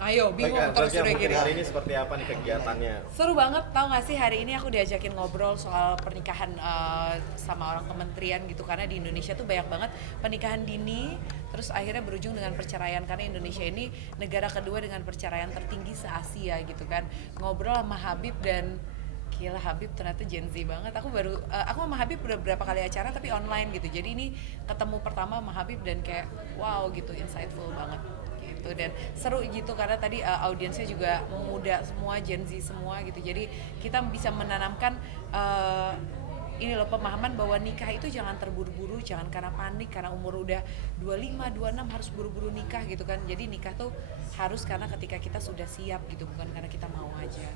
Ayo, bingung Baik, terus Bagja, udah mungkin gini. hari ini seperti apa nih kegiatannya? Seru banget, tau gak sih hari ini aku diajakin ngobrol soal pernikahan sama orang kementerian gitu. Karena di Indonesia tuh banyak banget pernikahan dini, terus akhirnya berujung dengan perceraian. Karena Indonesia ini negara kedua dengan perceraian tertinggi se-Asia gitu kan. Ngobrol sama Habib dan gila, Habib ternyata Gen Z banget. Aku sama Habib udah berapa kali acara tapi online gitu. Jadi ini ketemu pertama sama Habib dan kayak wow gitu, insightful banget gitu. Dan seru gitu karena tadi audiensnya juga muda semua, Gen Z semua gitu. Jadi kita bisa menanamkan ini loh, pemahaman bahwa nikah itu jangan terburu-buru, jangan karena panik, karena umur udah 25, 26 harus buru-buru nikah gitu kan. Jadi nikah tuh harus karena ketika kita sudah siap gitu, bukan karena kita mau aja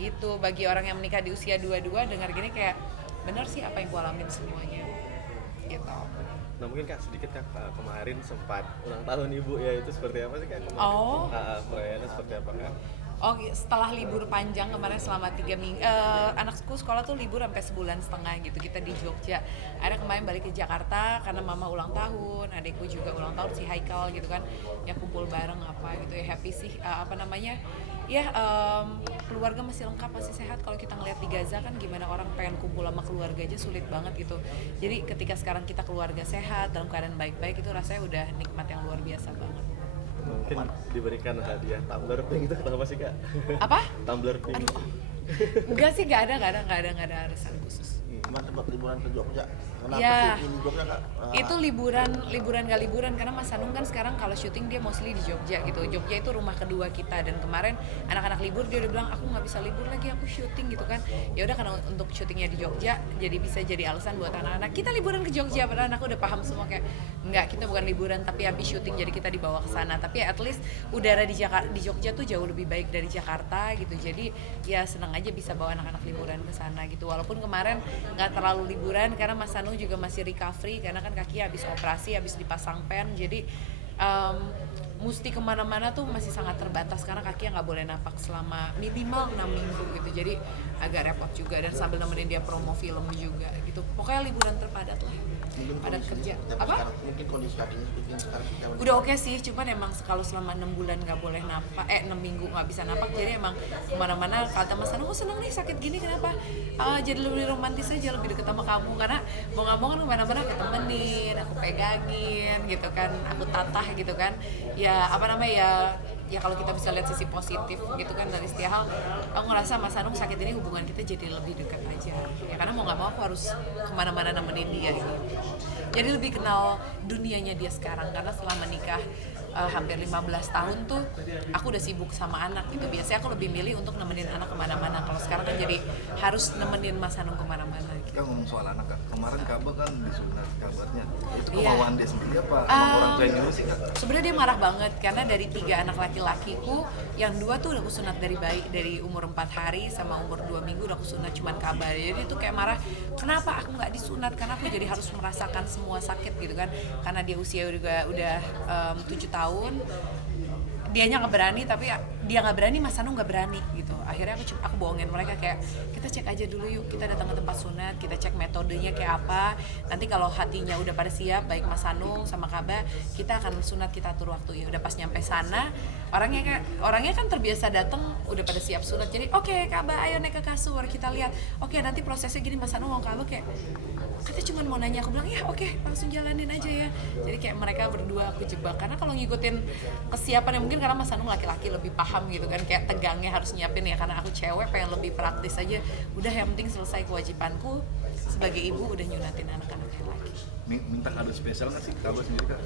gitu. Bagi orang yang menikah di usia 22 dengar gini kayak bener sih apa yang gue alamin semuanya gitu. Nah mungkin Kak sedikit Kak, kemarin sempat ulang tahun Ibu ya, itu seperti apa sih Kak kemarin? Oh, Perayaannya seperti apa Kak? Oh, setelah libur panjang kemarin selama 3 minggu, anakku sekolah tuh libur sampai sebulan setengah gitu, kita di Jogja. Akhirnya kemarin balik ke Jakarta karena mama ulang tahun, adikku juga ulang tahun si Haikal gitu kan, ya kumpul bareng apa gitu ya, happy sih, ya keluarga masih lengkap, masih sehat. Kalau kita ngeliat di Gaza kan gimana orang pengen kumpul sama keluarga aja sulit banget gitu. Jadi ketika sekarang kita keluarga sehat dalam keadaan baik-baik itu rasanya udah nikmat yang luar biasa banget. Mungkin diberikan hadiah tumbler pink itu kenapa sih Kak? Apa? Tumbler pink. Aduh, enggak sih, nggak ada alasan khusus. Kemarin sempat liburan ke Jogja. Kenapa Ya, sih ini Jogja Kak? itu liburan gak liburan karena Mas Hanung kan sekarang kalau syuting dia mostly di Jogja gitu. Jogja itu rumah kedua kita dan kemarin anak-anak libur dia udah bilang aku nggak bisa libur lagi, aku syuting gitu kan. Ya udah karena untuk syutingnya di Jogja jadi bisa jadi alasan buat anak-anak kita liburan ke Jogja, padahal aku udah paham semua kayak nggak, kita bukan liburan tapi habis syuting jadi kita dibawa ke sana. Tapi at least udara di Jogja tuh jauh lebih baik dari Jakarta gitu. Jadi ya senang aja bisa bawa anak-anak liburan ke sana gitu. Walaupun kemarin nggak terlalu liburan karena Mas Hanung juga masih recovery karena kan kaki habis operasi, habis dipasang pen, jadi mesti kemana-mana tuh masih sangat terbatas karena kakinya nggak boleh napak selama minimal 6 minggu gitu, jadi agak repot juga dan sambil nemenin dia promo film juga gitu. Pokoknya liburan terpadat lah, padat kerja. Apa? Mungkin kondisi kakinya seperti ini sekarang kita Udah oke sih, cuman emang kalau selama 6 bulan nggak boleh napak, 6 minggu nggak bisa napak, jadi emang kemana-mana kata Mas Anu, seneng nih sakit gini kenapa? Jadi lebih romantis aja, lebih deket sama kamu karena mau nggak mau kan kemana-mana aku temenin, aku pegangin gitu kan, aku tatah gitu kan. Ya ya kalau kita bisa lihat sisi positif gitu kan dari setiap hal, aku ngerasa Mas Anung sakit ini hubungan kita jadi lebih dekat aja ya, karena mau nggak mau aku harus kemana-mana nemenin dia gitu. Jadi lebih kenal dunianya dia sekarang karena setelah menikah hampir 15 tahun tuh aku udah sibuk sama anak gitu. Biasanya aku lebih milih untuk nemenin anak kemana-mana, kalau sekarang kan jadi harus nemenin Mas Anung kemana-mana gitu. Kita ngomong soal anak Kak, kemarin Kaba kan disunat kabarnya, itu Iya. kemauan dia sendiri apa emang orang tua yang nyuruh sih Kak? Sebenarnya dia marah banget karena dari 3 anak laki-lakiku yang 2 tuh udah aku sunat dari bayi, dari umur 4 hari sama umur 2 minggu udah aku sunat cuman kabar. Jadi itu kayak marah, kenapa aku nggak disunat, karena aku jadi harus merasakan semua sakit gitu kan, karena dia usia juga udah 7 tahun. Dianya nggak berani, tapi dia nggak berani, Mas Anu nggak berani gitu. Akhirnya aku bohongin mereka kayak kita cek aja dulu yuk, kita datang ke tempat sunat, kita cek metodenya kayak apa. Nanti kalau hatinya udah pada siap, baik Mas Anu sama Kaba, kita akan sunat, kita atur waktu. Ya udah pas nyampe sana, orangnya kan terbiasa datang udah pada siap sunat. Jadi oke, Kaba ayo naik ke kasur, kita lihat. Oke, nanti prosesnya gini, Mas Anu mau Kaba kayak kita cuma mau nanya, aku bilang ya oke, langsung jalanin aja ya. Jadi kayak mereka berdua aku jebak karena kalau ngikutin kesiapan ya mungkin karena Mas Anung laki-laki lebih paham gitu kan, kayak tegangnya harus nyiapin ya, karena aku cewek pengen lebih praktis aja. Udah yang penting selesai kewajibanku sebagai ibu, udah nyunatin anak-anaknya lagi. Minta kado spesial nggak sih Kaba sendiri Kak?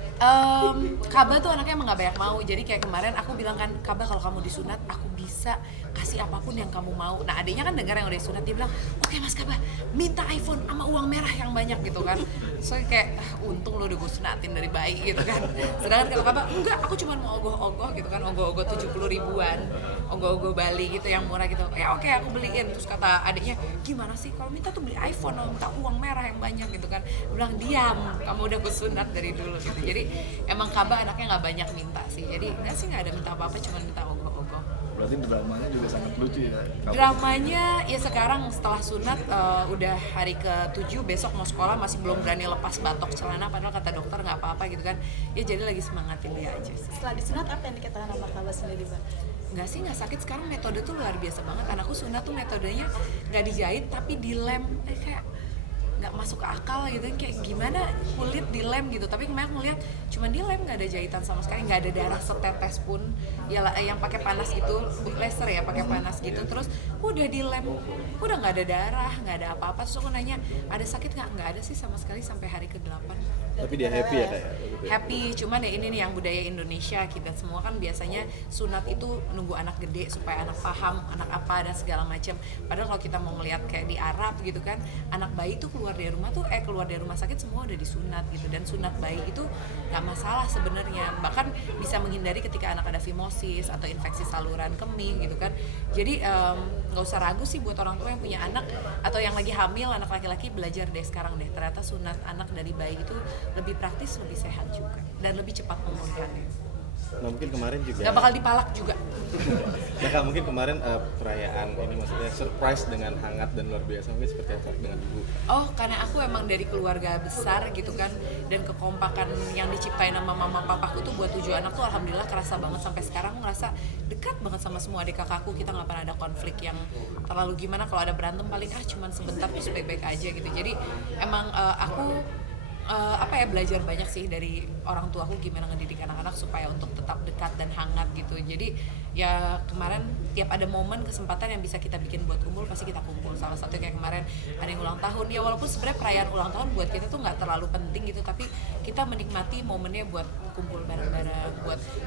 Kaba tuh anaknya emang gak banyak mau. Jadi kayak kemarin aku bilang kan, Kaba kalau kamu disunat aku bisa kasih apapun yang kamu mau. Nah adiknya kan dengar yang udah disunat, dia bilang oke Mas Kaba, minta iPhone sama uang merah yang banyak gitu kan. So kayak untung lu udah gue sunatin dari bayi gitu kan. Sedangkan kalau Kaba enggak, aku cuma mau ogoh-ogoh gitu kan, ogoh-ogoh 70 ribuan, ogoh-ogoh Bali gitu yang murah gitu. Ya oke, aku beliin. Terus kata adiknya, gimana sih kalau minta tuh beli iPhone, minta uang merah yang banyak gitu kan. Dia bilang diam, kamu udah kusunat dari dulu gitu. Jadi emang Kaba anaknya nggak banyak minta sih, jadi nggak ada minta apa-apa, cuma minta ogoh-ogoh. kok. Berarti dramanya juga sangat lucu ya. Dramanya ya sekarang setelah sunat udah hari ke-7, besok mau sekolah masih belum berani lepas batok celana padahal kata dokter nggak apa-apa gitu kan. Ya jadi lagi semangatin dia aja sih. Setelah disunat apa yang dikatakan sama Kaba sendiri, Mbak? Nggak sih, nggak sakit. Sekarang metode tuh luar biasa banget. Anakku sunat tuh metodenya nggak dijahit tapi dilem. Kayak nggak masuk ke akal gitu, kayak gimana kulit dilem gitu. Tapi kemarin ngeliat cuma dilem, nggak ada jahitan sama sekali, nggak ada darah setetes pun. Ya yang pakai panas gitu, laser ya pakai panas gitu. Terus udah dilem, udah nggak ada darah, nggak ada apa-apa. Terus aku nanya ada sakit nggak? Nggak ada sih sama sekali sampai hari ke-8. Tapi dia happy ya kayak Happy, cuman ya ini nih yang budaya Indonesia, kita semua kan biasanya sunat itu nunggu anak gede supaya anak paham anak apa dan segala macam. Padahal kalau kita mau ngelihat kayak di Arab gitu kan, anak bayi tuh keluar dari rumah sakit semua udah disunat gitu. Dan sunat bayi itu nggak masalah sebenarnya, bahkan bisa menghindari ketika anak ada fimosis atau infeksi saluran kemih gitu kan. Jadi nggak usah ragu sih buat orang tua yang punya anak atau yang lagi hamil anak laki-laki, belajar deh sekarang deh, ternyata sunat anak dari bayi itu lebih praktis, lebih sehat juga, dan lebih cepat pemulihannya. Nah mungkin kemarin juga Gak bakal dipalak juga. Nah Kak, mungkin kemarin perayaan ini maksudnya surprise dengan hangat dan luar biasa, mungkin seperti apa dengan ibu? Oh, karena aku emang dari keluarga besar gitu kan, dan kekompakan yang diciptain sama mama papaku tuh buat 7 anak tuh alhamdulillah kerasa banget. Sampai sekarang aku ngerasa dekat banget sama semua adik kakakku. Kita nggak pernah ada konflik yang terlalu gimana. Kalau ada berantem paling cuman sebentar terus baik-baik aja gitu. Jadi emang aku belajar banyak sih dari orang tuaku gimana ngedidik anak-anak supaya untuk tetap dekat dan hangat gitu. Jadi ya kemarin tiap ada momen kesempatan yang bisa kita bikin buat kumpul pasti kita kumpul. Salah satu kayak kemarin ada yang ulang tahun, ya walaupun sebenarnya perayaan ulang tahun buat kita tuh nggak terlalu penting gitu, tapi kita menikmati momennya buat kumpul bareng-bareng.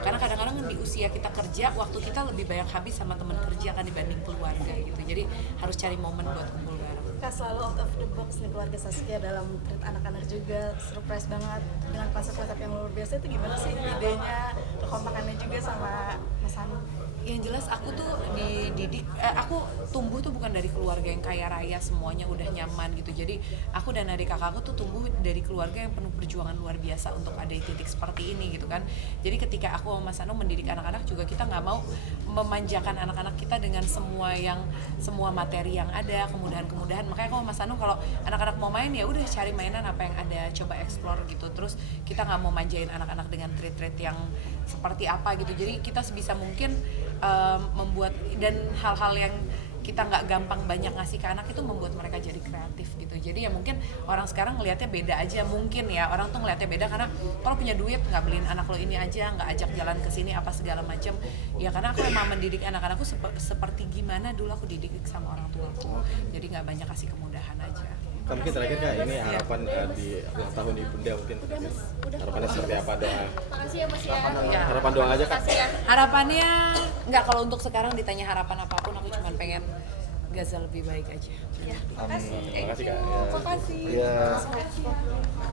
Karena kadang-kadang di usia kita kerja, waktu kita lebih banyak habis sama teman kerja kan dibanding keluarga gitu. Jadi harus cari momen buat kumpul bareng. Kak, selalu out of the box nih keluarga Saskia dalam treat anak-anak juga, surprise banget dengan konsep-konsep yang luar biasa. Itu gimana sih idenya, kekompakannya juga sama Mas Hanu? Yang jelas aku tuh dididik, aku tumbuh tuh bukan dari keluarga yang kaya raya semuanya udah nyaman gitu. Jadi aku dan adik kakakku tuh tumbuh dari keluarga yang penuh perjuangan luar biasa untuk ada di titik seperti ini gitu kan. Jadi ketika aku sama Mas Anu mendidik anak-anak juga, kita nggak mau memanjakan anak-anak kita dengan semua materi yang ada, kemudahan-kemudahan. Makanya aku sama Mas Anu kalau anak-anak mau main ya udah cari mainan apa yang ada, coba explore gitu. Terus kita nggak mau manjain anak-anak dengan treat-treat yang seperti apa gitu. Jadi kita sebisa mungkin membuat, dan hal-hal yang kita nggak gampang banyak ngasih ke anak itu membuat mereka jadi kreatif gitu. Jadi ya mungkin orang sekarang ngelihatnya beda aja, mungkin ya orang tuh ngelihatnya beda karena kalau punya duit nggak beliin anak lo ini aja, nggak ajak jalan ke sini apa segala macam. Ya karena aku emang mendidik anak-anakku seperti gimana dulu aku didik sama orang tuaku. Jadi nggak banyak kasih kemudahan aja. Kak, mungkin terakhir Kak, ini harapan di ulang tahun Ibunda mungkin terakhir. Harapannya seperti apa, doa? Makasih ya Mas ya. Ya. Harapan doang aja Kak. Makasih ya. Harapannya nggak, kalau untuk sekarang ditanya harapan apapun aku cuma pengen Gaza lebih baik aja. Ya, makasih. Terima kasih Kak. Makasih. Iya.